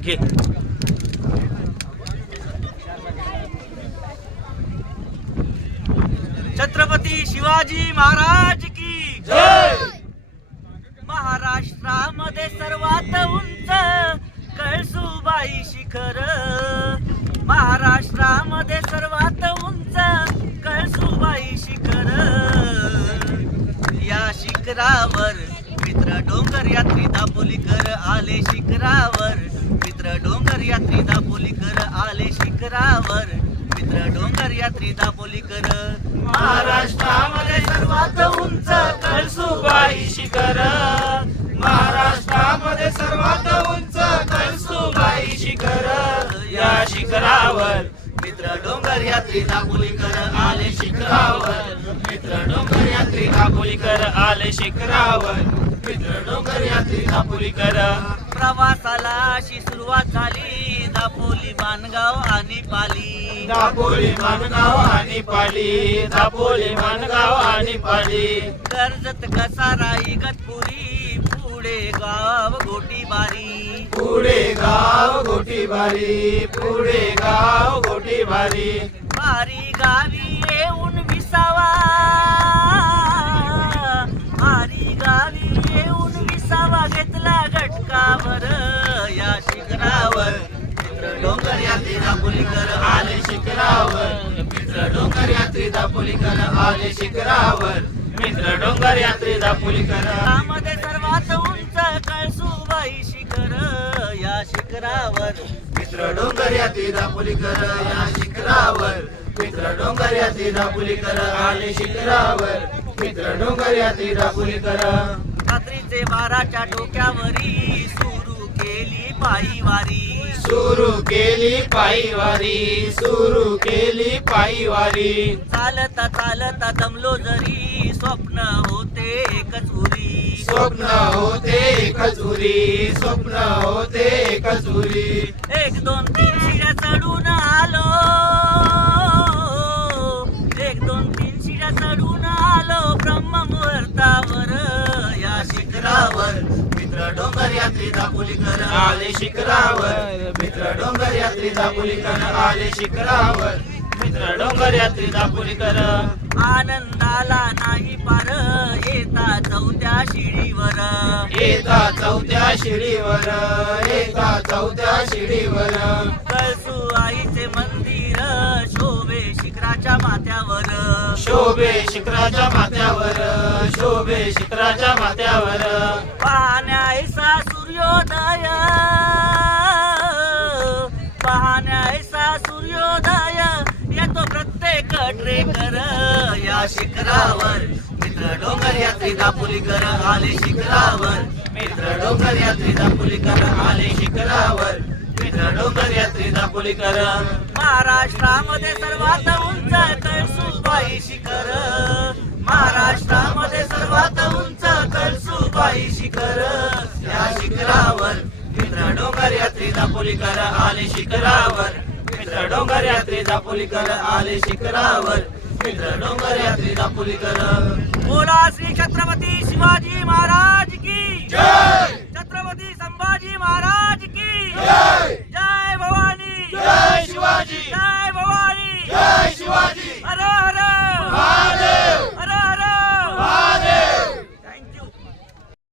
घे. छत्रपती शिवाजी महाराज की जय. महाराष्ट्रामध्ये सर्वात उंच कळसुबाई शिखर. महाराष्ट्रामध्ये सर्वात उंच कळसुबाई शिखर. या शिखरावर मित्र डोंगर यात्री दापोलीकर आले शिखरावर. मित्र डोंगर यात्री दापोलीकर आले शिखरावर. मित्र डोंगर यात्री दापोलीकर. महाराष्ट्रामध्ये सर्वात उंच कळसुबाई शिखर. महाराष्ट्रामध्ये सर्वात उंच कळसुबाई शिखर. या शिखरावर मित्र डोंगर यात्री दापोलीकर आले शिखरावर. मित्र डोंगर यात्री दापोलीकर आले शिखरावर. मित्र डोंगर यात्री दापोलीकर. प्रवासाला अशी सुरुवात झाली दापोली मानगाव आणि पाली. दापोली मानगाव आणि पाली. दापोली मानगाव आणि पाली. कर्जत कसारा इगतपुरी पुढे गाव गोटीबारी. पुढे गाव गोटीबारी. पुढे गाव गोटीबारी. बारी गावी येऊन विसावा. बारी गावी येऊन विसावा घेतला घटकावर. या शिखरावर मित्र डोंगर यात्री दापोलीकर आले शिखरावर. मित्र डोंगर यात्री दापोलीकर आले शिखरावर. मित्र डोंगर यात्री दापोलीकर. मध्ये सर्वात उंच कळसुबाई शिखर. या शिखरावर मित्र डोंगर यात्री दापोलीकर. या शिखरावर मित्र डोंगर यात्री दापोलीकर आले शिखरावर. मित्र डोंगर यात्री दापोलीकर. रात्रीचे 12च्या डोक्यावरी सुरू केली पायीवारी. सुरू केली पायीवारी. सुरू केली पायीवारी. चालता चालता दमलो जरी स्वप्न होते एकच उरी. स्वप्न होते एकच उरी. स्वप्न होते एकच उरी. 1 2 3 शिड्या चढून आलो. 1 2 3 शिड्या चढून आलो ब्रह्ममुहूर्तावर. या शिखरावर मित्र डोंगर यात्री दापोलीकर आले शिखरावर. मित्र डोंगर यात्री दापोलीकर आले शिखरावर. मित्र डोंगर यात्री दापोलीकर. आनंदाला नाही पार येता 4थ्या शिडीवर. येता 4थ्या शिडीवर. येता 4थ्या शिडीवर. कळसू आईचे मंदिर शोभे शिखराच्या माथ्यावर. शोभे शिखराच्या माथ्यावर. शोभे शिखराच्या माथ्यावर. पाहण्याचा सूर्योदय. पाहण्याचा सूर्योदय येतो प्रत्येक ट्रेकर. या शिखरावर मित्र डोंगर यात्री दापोलीकर आले शिखरावर. मित्र डोंगर यात्री दापोलीकर आले शिखरावर. मित्र डोंगर यात्री दापोलीकर. महाराष्ट्रामध्ये सर्वात उंच कळसुबाई शिखर. महाराष्ट्रामध्ये सर्वात उंच कळसुबाई शिखर. या शिखरावर मित्र डोंगर यात्री दापोलीकर आले शिखरावर. मित्र डोंगर यात्री दापोलीकर आले शिखरावर. मित्र डोंगर यात्री दापोलीकर. बोला श्री छत्रपती शिवाजी महाराज की